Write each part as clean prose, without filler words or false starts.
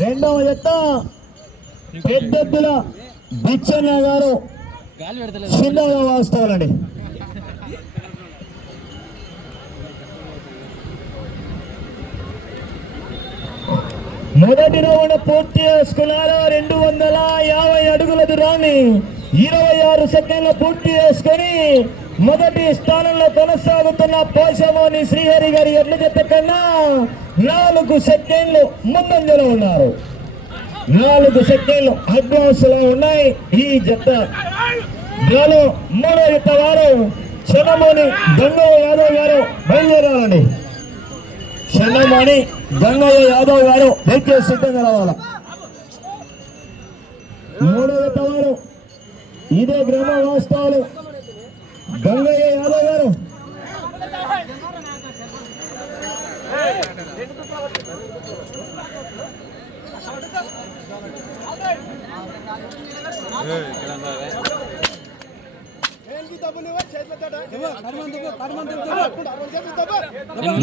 రెండవ జత పెద్దెద్దుల బిచ్చన్న గారు చిన్నగా వాస్తవాలండి. మొదటి రౌండ్ పూర్తి చేసుకున్నారు. 250 అడుగుల దూరాన్ని 26 సెకండ్లు పూర్తి చేసుకుని మొదటి స్థానంలో కొనసాగుతున్న పోషమోని శ్రీహరి గారి ఎడ్ల జత కన్నా 4 సెకండ్లు ముందంజలో ఉన్నారు. 4 సెకండ్లు అడ్వాన్స్ లో ఉన్నాయి ఈ జత. మూడో జత వారు చెన్నమోని గంగయ్య యాదవ్ గారు బయలుదేరాలండి. చెన్నమోని గంగయ్య యాదవ్ గారు దయచేసి సిద్ధంగా రావాల. మూడో జత వారు ఇదే గ్రామ వాస్తవాలు గంగయ్య యాదవ్ గారు.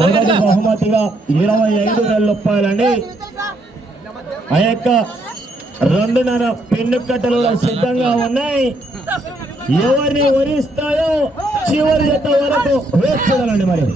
మొదటి బహుమతిగా 25,000 రూపాయలండి. ఆ యొక్క 2.5 పెన్ను కట్టలు సిద్ధంగా ఉన్నాయి. ఎవరిని వరిస్తాయో చివరి జత వరకు వేచి చూడాలండి. మరి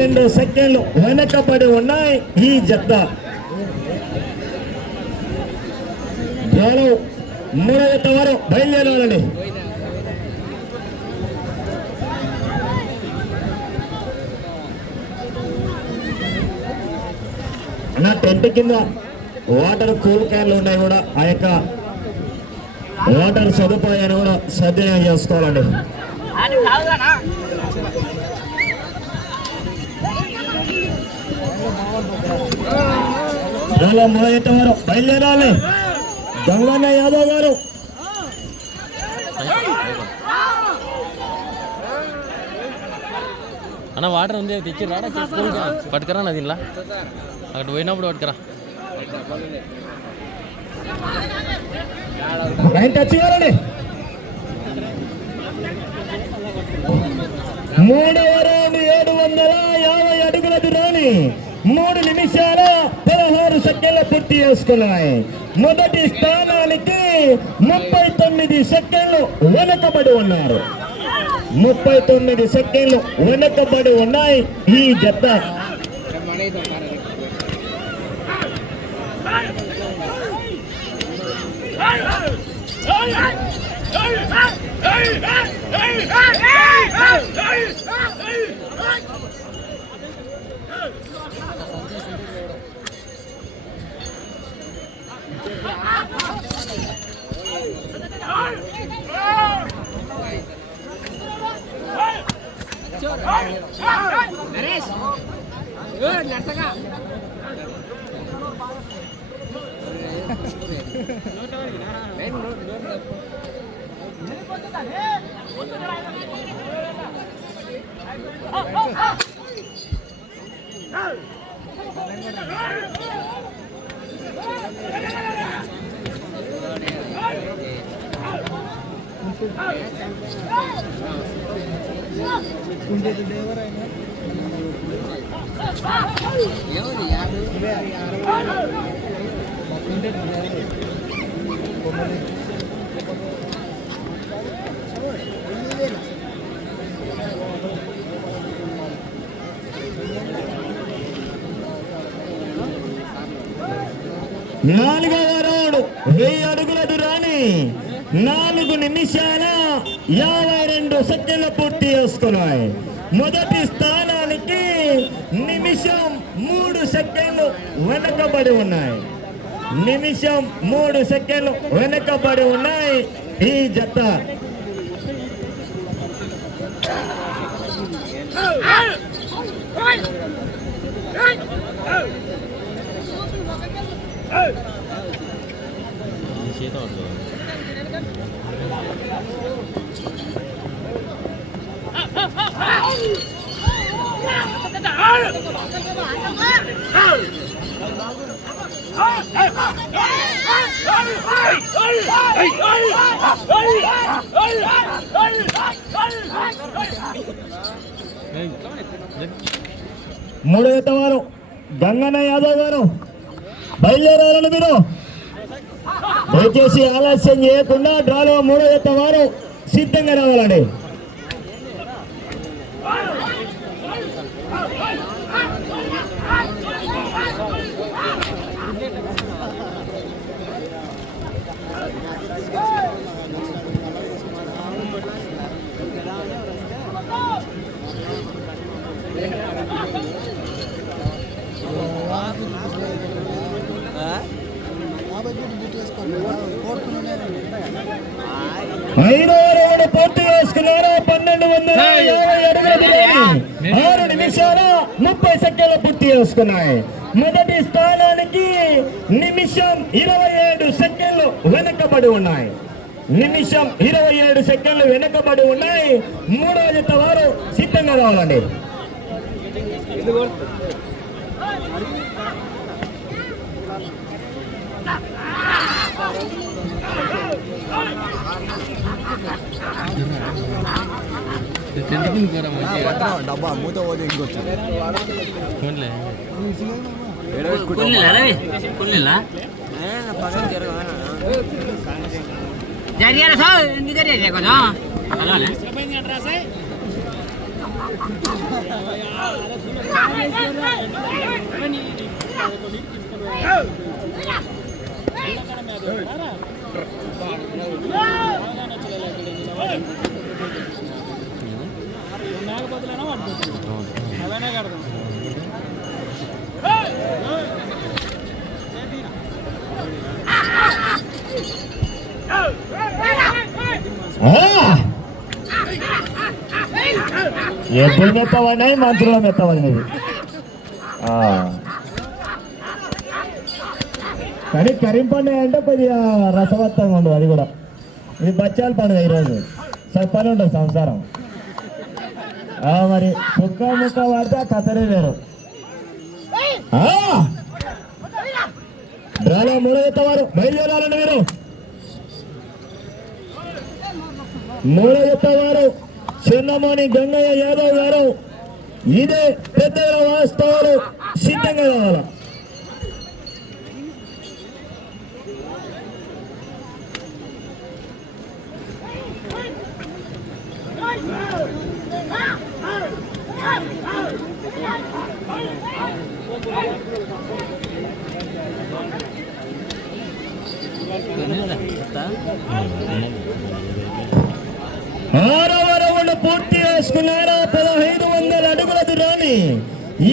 రెండు సెకండ్లు వెనకబడి ఉన్నాయి ఈ జత. మూడో జత వారు బయలుదేరాలండి. నా టెంట్ కింద వాటర్ కూల్ క్యాన్లు ఉన్నాయి కూడా. ఆ యొక్క వాటర్ సదుపాయాన్ని కూడా సద్వినియోగం చేసుకోవాలండి. వారు బయలుదేరాలి. గంగన్న యాదవ్ గారు అన్న వాటర్ ఉంది తెచ్చి రాడా పట్టుకరా నా దీనిలా అక్కడ పోయినప్పుడు పట్టుకరా. మూడవ రౌండ్ 750 అడుగుల దూరాన్ని 3 నిమిషాల 16 సెకండ్లు పూర్తి చేసుకున్నాయి. మొదటి స్థానానికి 39 సెకండ్లు వెనకబడి ఉన్నారు. 39 సెకండ్లు వెనకబడి ఉన్నాయి ఈ జత. నాలుగవ రౌండ్ 1000 అడుగుల దూరాన్ని 4 నిమిషాల 52 సెకండ్లు పూర్తి చేసుకున్నాయి. మొదటి స్థానానికి నిమిషం 3 సెకండ్లు వెనకబడి ఉన్నాయి. నిమిషం 3 సెకండ్లు వెనకబడి ఉన్నాయి ఈ జత. మూడో జత వారు గంగన్న యాదవ్ గారు బయలుదేరాలని మీరు దయచేసి ఆలస్యం చేయకుండా డ్రాలో మూడో జత వారు సిద్ధంగా రావాలండి. ఐదో రౌండ్ పూర్తి చేసుకున్నారు. 1250 అడుగుల దూరాన్ని 6 నిమిషాల 30 సెకండ్లు పూర్తి చేసుకున్నాయి. మొదటి స్థానానికి నిమిషం 27 సెకండ్లు వెనకబడి ఉన్నాయి. నిమిషం 27 సెకండ్లు వెనకబడి ఉన్నాయి. మూడో జత వారు సిద్ధంగా రావాలండి. డబ్బా మూత పోతే ఇంకొచ్చు ఎద్దులు మెత్తవన్నాయి, మంత్రులు మెత్తవన్నది. కానీ కరీం పండుగ అంటే కొద్దిగా రసవత్తంగా ఉండదు. అది కూడా ఇది బచ్చాల పండుగ. ఈరోజు పని ఉండదు సంసారం. మరి సుక్క ముక్క వాడితే ఆ కథనే వేరు. డ్రాలో మూడో జత వారు బయలుదేరాలండి. మీరు మూడో జత వారు చిన్నమోని గంగయ్య యాదవ్ గారు ఇదే పెద్ద వాస్తవాలు సిద్ధంగా కావాలా. ఆరవ రౌండ్ పూర్తి చేసుకున్నారు. 1500 అడుగుల దూరాన్ని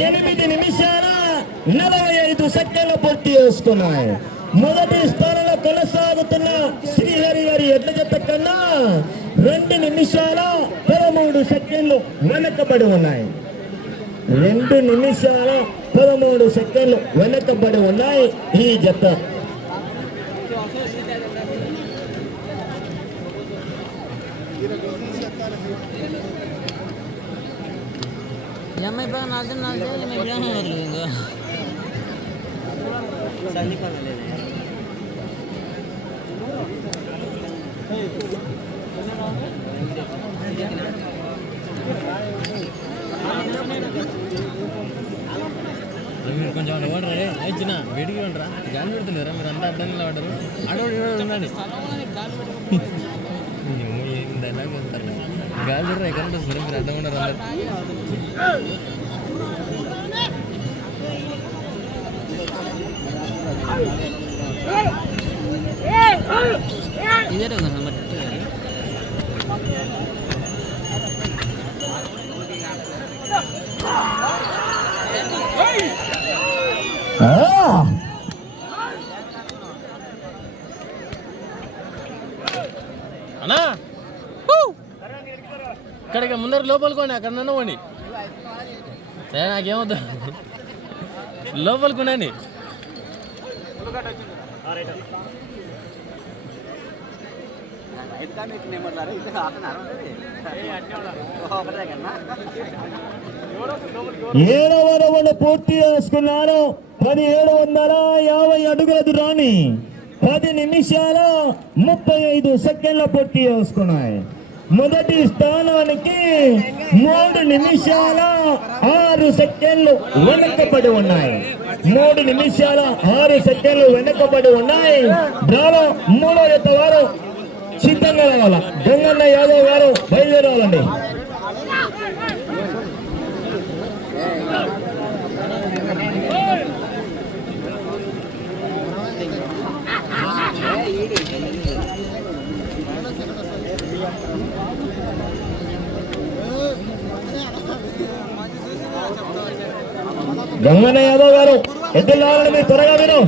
8 నిమిషాల 45 సెకండ్లు పూర్తి చేసుకున్నాయి. మొదటి స్థానంలో కొనసాగుతున్న శ్రీహరి గారి ఎడ్ల జత కన్నా 2 నిమిషాల 13 సెకండ్లు వెనకబడి ఉన్నాయి. 2 నిమిషాల 13 సెకండ్లు వెనకబడి ఉన్నాయి ఈ జత. మీరు కొంచెం ఓడరే ఇచ్చిన వేడికి ఉండరా గాలి పెడతలేరా మీరు అంతా అడ్డంగా ఆడరు ఆడవాడు ఉండండి గాలి చూడరా ఎక్కడ ఉంటుంది సరే మీరు అడ్డం ఉండరు అందరు ఇదే అన్నా ఇక్కడికి ముందర లోపలికోండి అక్కడ పోండి సరే నాకేమవుతా లోపలికొండి 7వ రౌండ్ పూర్తి చేసుకున్నారు. 1750 అడుగుల దూరాన్ని 10 నిమిషాల 35 సెకండ్ల పూర్తి చేసుకున్నాయి. మొదటి స్థానానికి 3 నిమిషాల 6 సెకండ్లు వెనకబడి ఉన్నాయి. 3 నిమిషాల 6 సెకండ్లు వెనకబడి ఉన్నాయి. డ్రాలో 3వ జత వారు సిద్ధంగా రావాలా. గంగన్న యాదవ్ గారు బయలుదేరాలండి. గంగన్న యాదవ్ గారు ఎద్దులు రావాలని మీరు త్వరగా మీరు.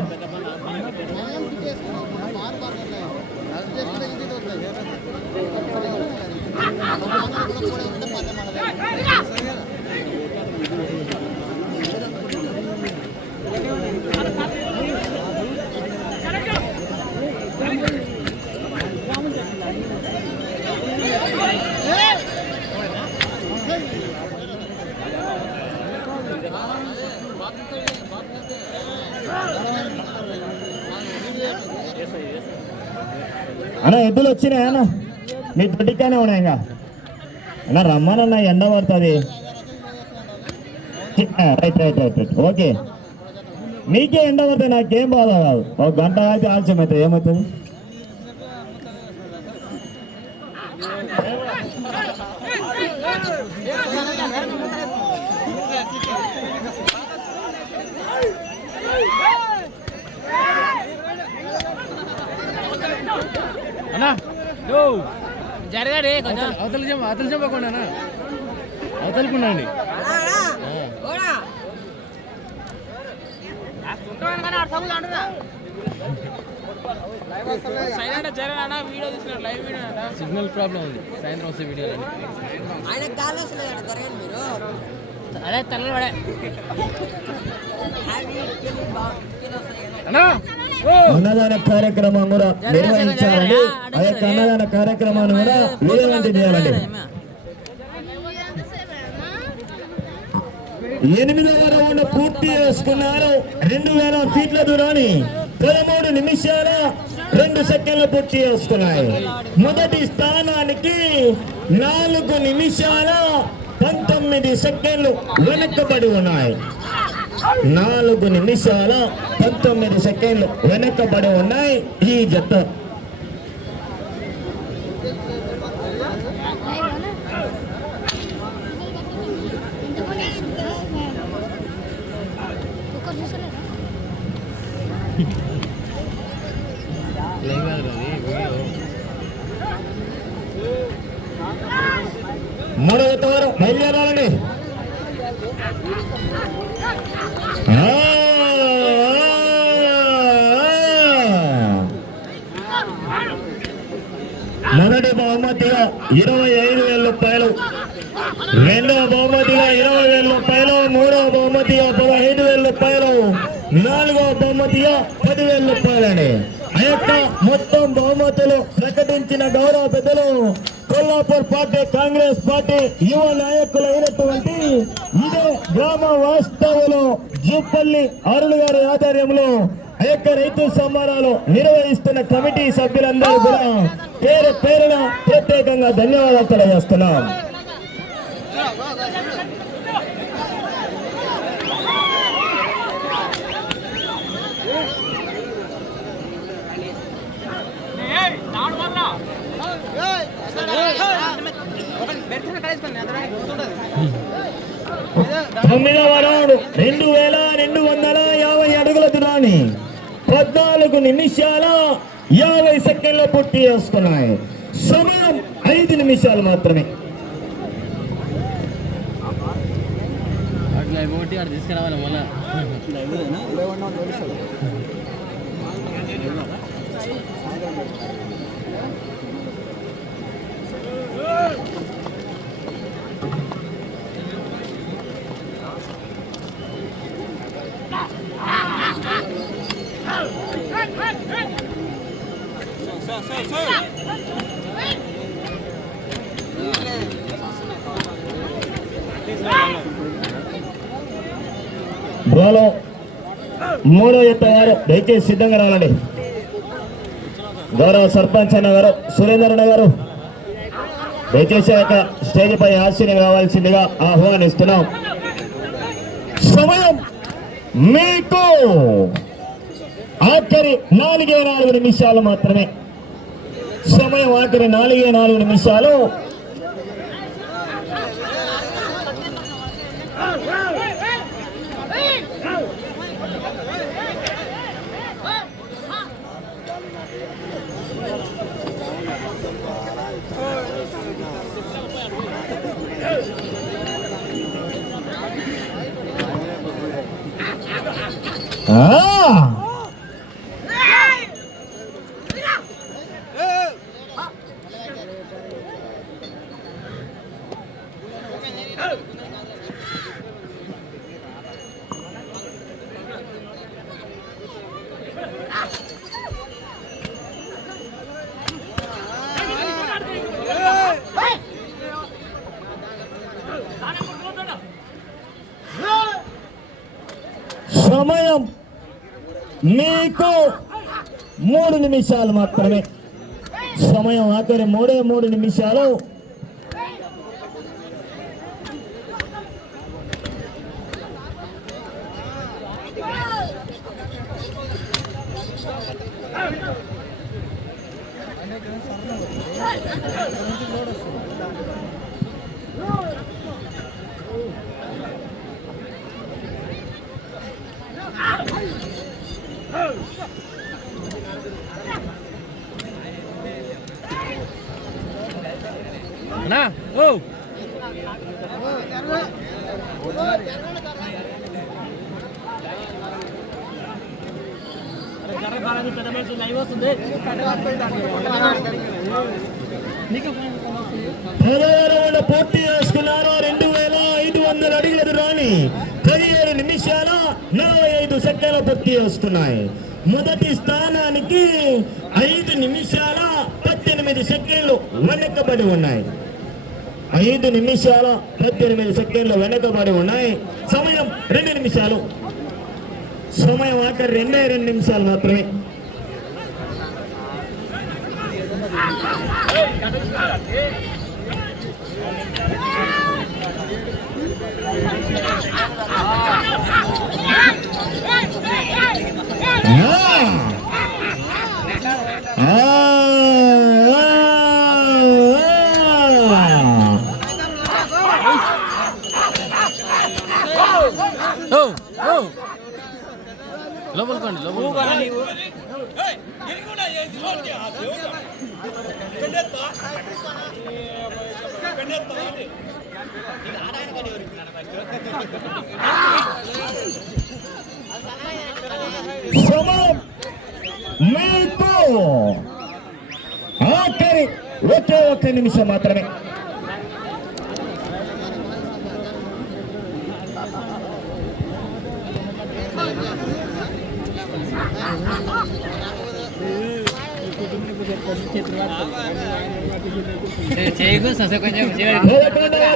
అన్న ఎద్దులు వచ్చినాయి అన్న, మీ దొడ్డికానే ఉన్నాయి. ఇంకా అన్న రమ్మనన్న, ఎండ పడుతుంది. Right right right right okay. నీకే ఎండ పడుతుంది, నాకేం బాధ కాదు. ఒక గంట అయితే ఆలస్యం అవుతుంది, ఏమవుతుంది? అన్నా జరగాడే కొంచెం అవతల చెప్పకుండా అవతలకుండండి. సిగ్నల్ ప్రాబ్లం ఉంది, సాయంత్రం వస్తే వీడియో అదే తల్లబడే అన్నదాన కార్యక్రమం కూడా నిర్వహించాలండి. ఆ యొక్క అన్నదాన కార్యక్రమాన్ని కూడా విజయవంతం చేయాలండి. 8వ రౌండ్ పూర్తి చేసుకున్నారు. 2000 ఫీట్ల దూరాన్ని 13 నిమిషాల 2 సెకండ్లు పూర్తి చేసుకున్నాయి. మొదటి స్థానానికి 4 నిమిషాల 19 సెకండ్లు వెనకబడి ఉన్నాయి. 4 నిమిషాల 19 సెకండ్లు వెనకబడి ఉన్నాయి ఈ జత. మూడవ జత వారు బయలుదేరాలండి. మొదటి బహుమతిగా 25,000 రూపాయలు, రెండవ బహుమతిగా 20,000 రూపాయలు, మూడవ బహుమతిగా 15,000 రూపాయలు, నాలుగవ బహుమతిగా 10,000 రూపాయలండి. ఆ యొక్క మొత్తం బహుమతులు ప్రకటించిన గౌరవ పెద్దలు కొల్లాపూర్ పార్టీ కాంగ్రెస్ పార్టీ యువ నాయకులు అయినటువంటి ఇదే గ్రామ వాస్తవులు జూపల్లి అరుణ్ గారి ఆధ్వర్యంలో ఆ యొక్క రైతు సంబరాలు నిర్వహిస్తున్న కమిటీ సభ్యులందరూ కూడా పేరు పేరున ప్రత్యేకంగా ధన్యవాదాలు తెలియజేస్తున్నాం. తొమ్మిదవ రౌండ్ 2250 అడుగుల దూరాన్ని 14 నిమిషాల 50 సెకండ్లు పూర్తి చేసుకున్నాయి. సమయం 5 నిమిషాలు మాత్రమే. అట్లా తీసుకురావాలి మళ్ళా. డ్రాలో మూడో ఎత్త గారు దయచేసి సిద్ధంగా రాలండి. గౌరవ సర్పంచ్ అన్న గారు, సురేందర్ అన్న గారు దయచేసి స్టేజ్ పై ఆశీర్వాదం కావాల్సిందిగా ఆహ్వానిస్తున్నాం. సమయం మీకు ఆఖరి 4 నిమిషాలు మాత్రమే. సమయం ఆఖరి 4 నిమిషాలు. సమయం మీకు 3 నిమిషాలు మాత్రమే. సమయం ఆఖరి 3 నిమిషాలు. నా ఓ పూర్తి చేసుకున్నారు. 2500 అడుగుల దూరాన్ని 17 నిమిషాల 45 సెకండ్లు పూర్తి చేసుకున్నాయి. మొదటి స్థానానికి 5 నిమిషాల 18 సెకండ్లు వెనకబడి ఉన్నాయి. 5 నిమిషాల 18 సెకండ్లు వెనకబడి ఉన్నాయి. సమయం 2 నిమిషాలు. సమయం ఆఖరి 2 నిమిషాలు మాత్రమే. లోపలికండి సమయం మీకు ఆఖరి ఒకే నిమిషం మాత్రమే.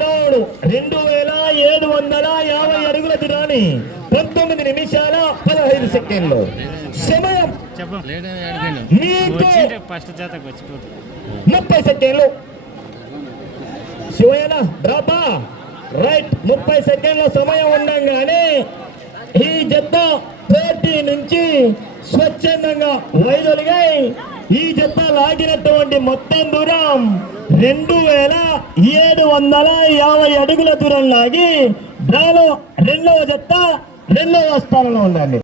రౌండ్ 2750 అడుగుల దూరాన్ని 19 నిమిషాల 15 సెకండ్లు. సమయం మీకు 30 సెకండ్లు. శివయ్యన డ్రాపా రైట్. 30 సెకండ్ల సమయం ఉండగానే ఈ జత పోటీ నుంచి స్వచ్ఛందంగా వైదొలిగాయి. ఈ జత లాగినటువంటి మొత్తం దూరం 2750 అడుగుల దూరం లాగి డ్రాలో 2వ జత 2వ స్థానంలో ఉందండి.